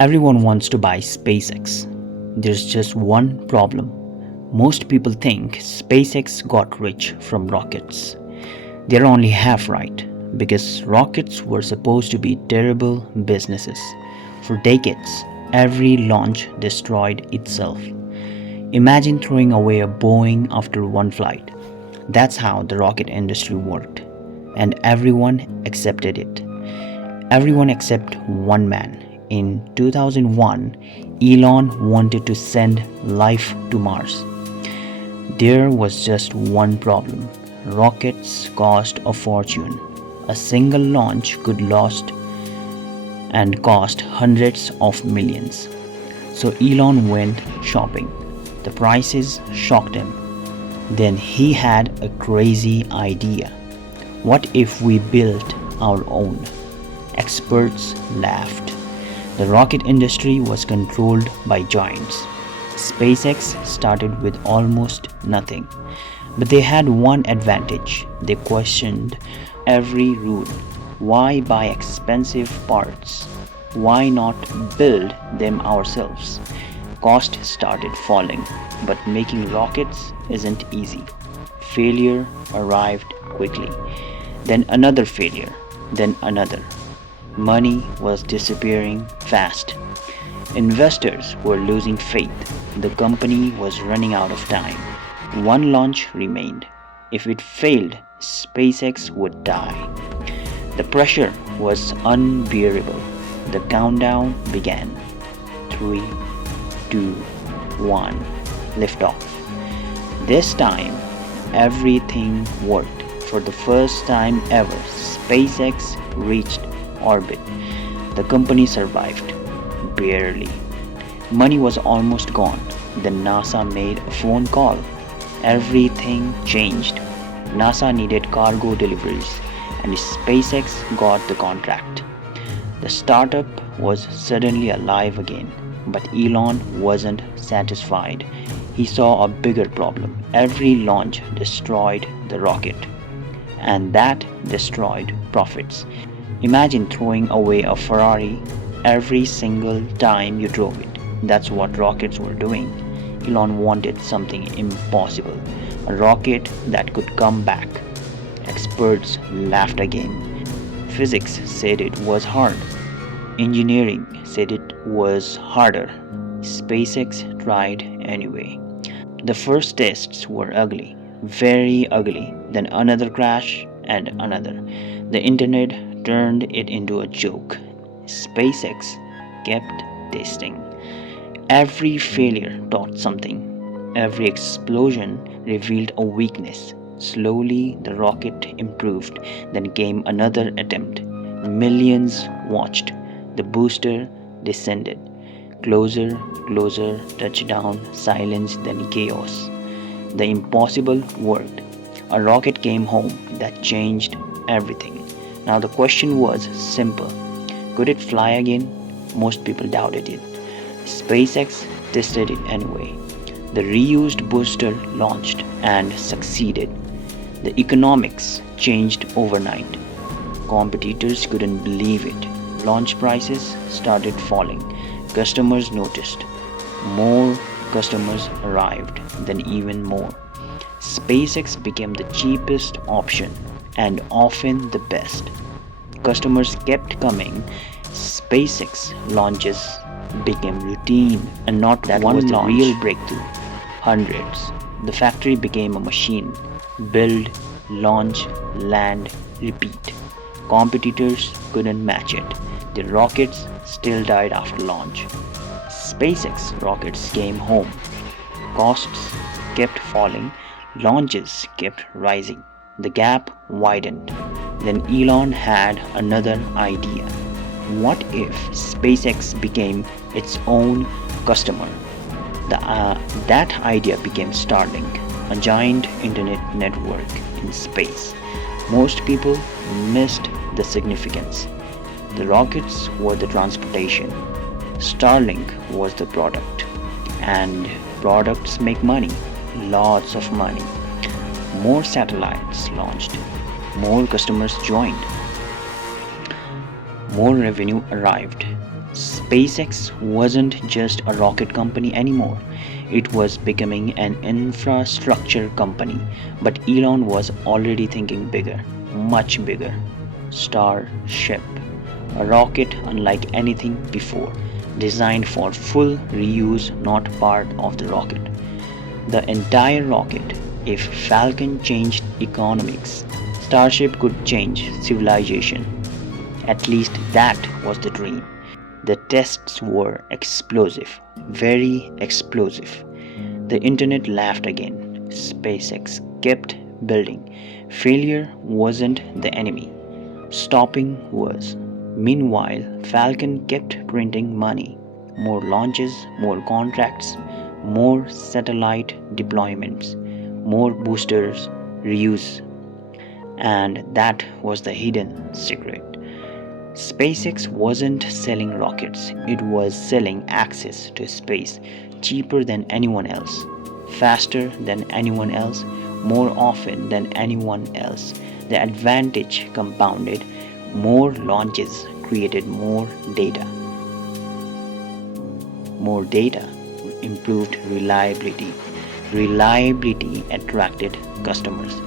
Everyone wants to buy SpaceX. There's just one problem. Most people think SpaceX got rich from rockets. They're only half right, because rockets were supposed to be terrible businesses. For decades, every launch destroyed itself. Imagine throwing away a Boeing after one flight. That's how the rocket industry worked, and everyone accepted it. Everyone except one man. In 2001, Elon wanted to send life to Mars. There was just one problem. Rockets cost a fortune. A single launch could last and cost hundreds of millions. So Elon went shopping. The prices shocked him. Then he had a crazy idea. What if we built our own? Experts laughed. The rocket industry was controlled by giants. SpaceX started with almost nothing. But they had one advantage. They questioned every rule. Why buy expensive parts? Why not build them ourselves? Cost started falling, but making rockets isn't easy. Failure arrived quickly. Then another failure, then another. Money was disappearing fast. Investors were losing faith. The company was running out of time. One launch remained. If it failed, SpaceX would die. The pressure was unbearable. The countdown began. 3, 2, 1, liftoff. This time, everything worked. For the first time ever, SpaceX reached orbit. The company survived. Barely. Money was almost gone. Then NASA made a phone call. Everything changed. NASA needed cargo deliveries, and SpaceX got the contract. The startup was suddenly alive again, but Elon wasn't satisfied. He saw a bigger problem. Every launch destroyed the rocket, and that destroyed profits. Imagine throwing away a Ferrari every single time you drove it. That's what rockets were doing. Elon wanted something impossible, a rocket that could come back. Experts laughed again. Physics said it was hard. Engineering said it was harder. SpaceX tried anyway. The first tests were ugly, very ugly. Then another crash and another. The internet turned it into a joke. SpaceX kept testing. Every failure taught something. Every explosion revealed a weakness. Slowly, the rocket improved. Then came another attempt. Millions watched. The booster descended. Closer, closer, touchdown, silence, then chaos. The impossible worked. A rocket came home that changed everything. Now the question was simple. Could it fly again? Most people doubted it. SpaceX tested it anyway. The reused booster launched and succeeded. The economics changed overnight. Competitors couldn't believe it. Launch prices started falling. Customers noticed. More customers arrived, then even more. SpaceX became the cheapest option and often the best. Customers kept coming. SpaceX launches became routine, and not that one was the launch. Real breakthrough. Hundreds. The factory became a machine. Build, launch, land, repeat. Competitors couldn't match it. The rockets still died after launch. SpaceX rockets came home. Costs kept falling. Launches kept rising. The gap widened. Then Elon had another idea. What if SpaceX became its own customer? That idea became Starlink, a giant internet network in space. Most people missed the significance. The rockets were the transportation. Starlink was the product. And products make money, lots of money. More satellites launched. More customers joined. More revenue arrived. SpaceX wasn't just a rocket company anymore, it was becoming an infrastructure company. But Elon was already thinking bigger, much bigger. Starship, a rocket unlike anything before, designed for full reuse, not part of the rocket. The entire rocket. If Falcon changed economics, Starship could change civilization. At least that was the dream. The tests were explosive, very explosive. The internet laughed again. SpaceX kept building. Failure wasn't the enemy, stopping was. Meanwhile, Falcon kept printing money. More launches, more contracts, more satellite deployments, more boosters, reuse. And that was the hidden secret. SpaceX wasn't selling rockets, it was selling access to space cheaper than anyone else, faster than anyone else, more often than anyone else. The advantage compounded. More launches created more data. More data improved reliability. Reliability attracted customers.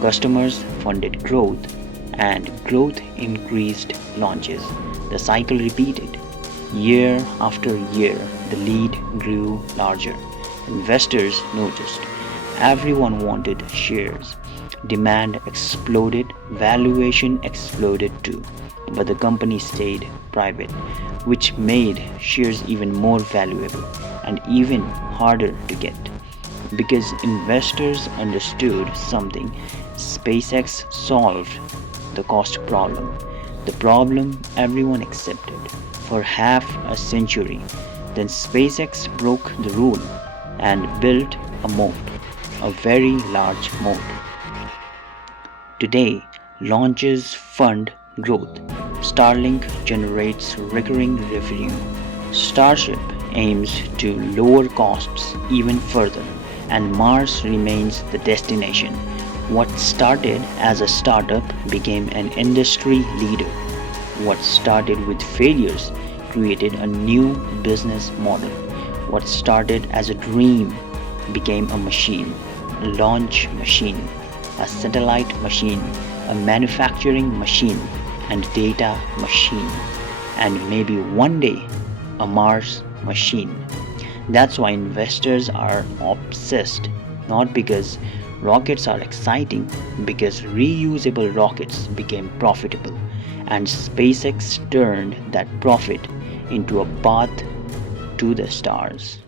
Customers funded growth, and growth increased launches. The cycle repeated. Year after year, the lead grew larger. Investors noticed. Everyone wanted shares. Demand exploded, valuation exploded too. But the company stayed private, which made shares even more valuable and even harder to get. Because investors understood something, SpaceX solved the cost problem, the problem everyone accepted for half a century. Then SpaceX broke the rule and built a moat, a very large moat. Today, launches fund growth. Starlink generates recurring revenue. Starship aims to lower costs even further, and Mars remains the destination. What started as a startup became an industry leader. What started with failures created a new business model. What started as a dream became a machine, a launch machine, a satellite machine, a manufacturing machine, and data machine, and maybe one day a Mars machine. That's why investors are obsessed, not because rockets are exciting, because reusable rockets became profitable, and SpaceX turned that profit into a path to the stars.